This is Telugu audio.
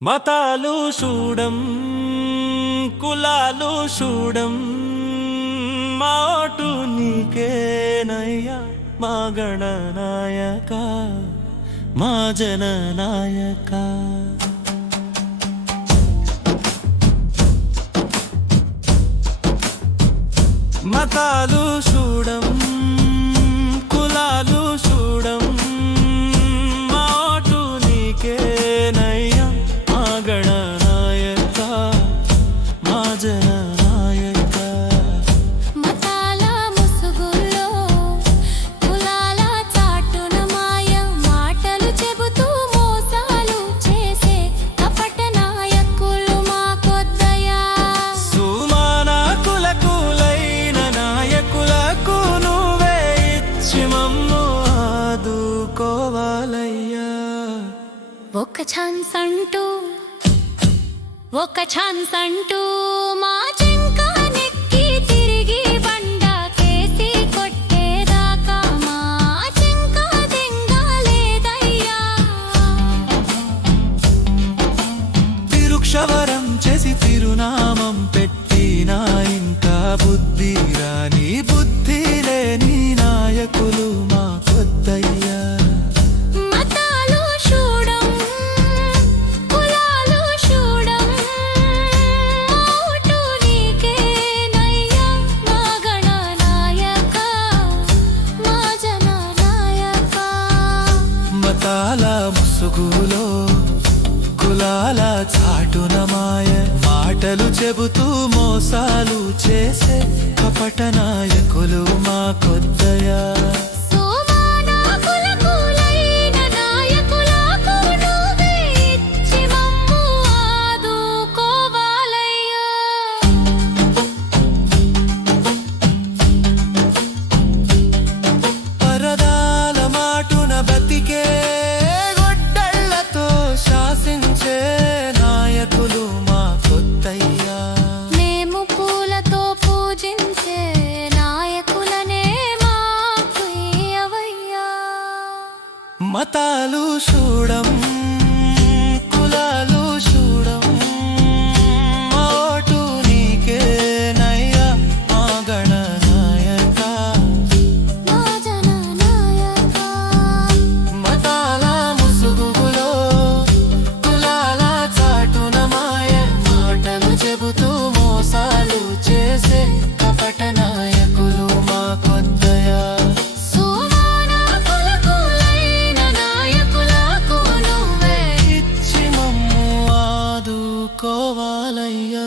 మతాలు చూడం కులాలు చూడం మా ఓటు నీకేనయ్యా మా గణనాయక మా జననాయక మతాలు చూడం కులాలు చూడం మా ఓటు నీకేనయ్యా మా గణనాయక మా జననాయక మతాల ముసుగుల్లో కులాల చాటున మాయ మాటలు చెబుతూ మోసాలు చేసే కపట నాయకులు మాకొద్దయా సుమానాకులకులైన నాయకులకు నువ్వే ఇచ్చి మమ్ము ఆదుకోవాలయ్యా ఒక ఛాన్స్ అంటూ మా చెంక నెక్కి తిరిగి బండ కేసి కొట్టేదాకా మా చెంక దెంగలేదయ్యా తిరుక్షవరం చేసి తిరునామం పెట్టినా ఇంకా బుద్ధి రాని బుద్ధి లేని నాయకులు మాకొద్దయ్యా మతాలు చూడం కులాలు చూడం ఓటు నీకేనయ్యా మా గణనాయక మా జననాయక మతాల ముసుగులో కులాల చాటున మాయ మాటలు చెబుతూ మోసాలు చేసే కపట నాయకులు మాకొద్దయా సోమానాకులకులైన నాయకులకు నువ్వే ఇచ్చి మమ్ము ఆదుకోవాలయ్యా పరదాల మాటున బతికే గొడ్డళ్లతో శాసించే నాయకులు మాకొద్దయ్యా మేము పూలతో పూజించే నాయకులనే మాకు ఇయ్యవయ్యా మతాలు చూడం కులాలు చూడం మా ఓటు నీకేనయ్యా మా గణనాయక మా జననాయక మతాల ముసుగులో కులాల చాటున మాయ మాటలు చెబుతూ మోసాలు చేసే కపట నాయకులు మాకొద్దయా సోమానాకులకులైన నాయకులకు నువ్వే ఇచ్చి మమ్ము ఆదుకోవాలయ్యా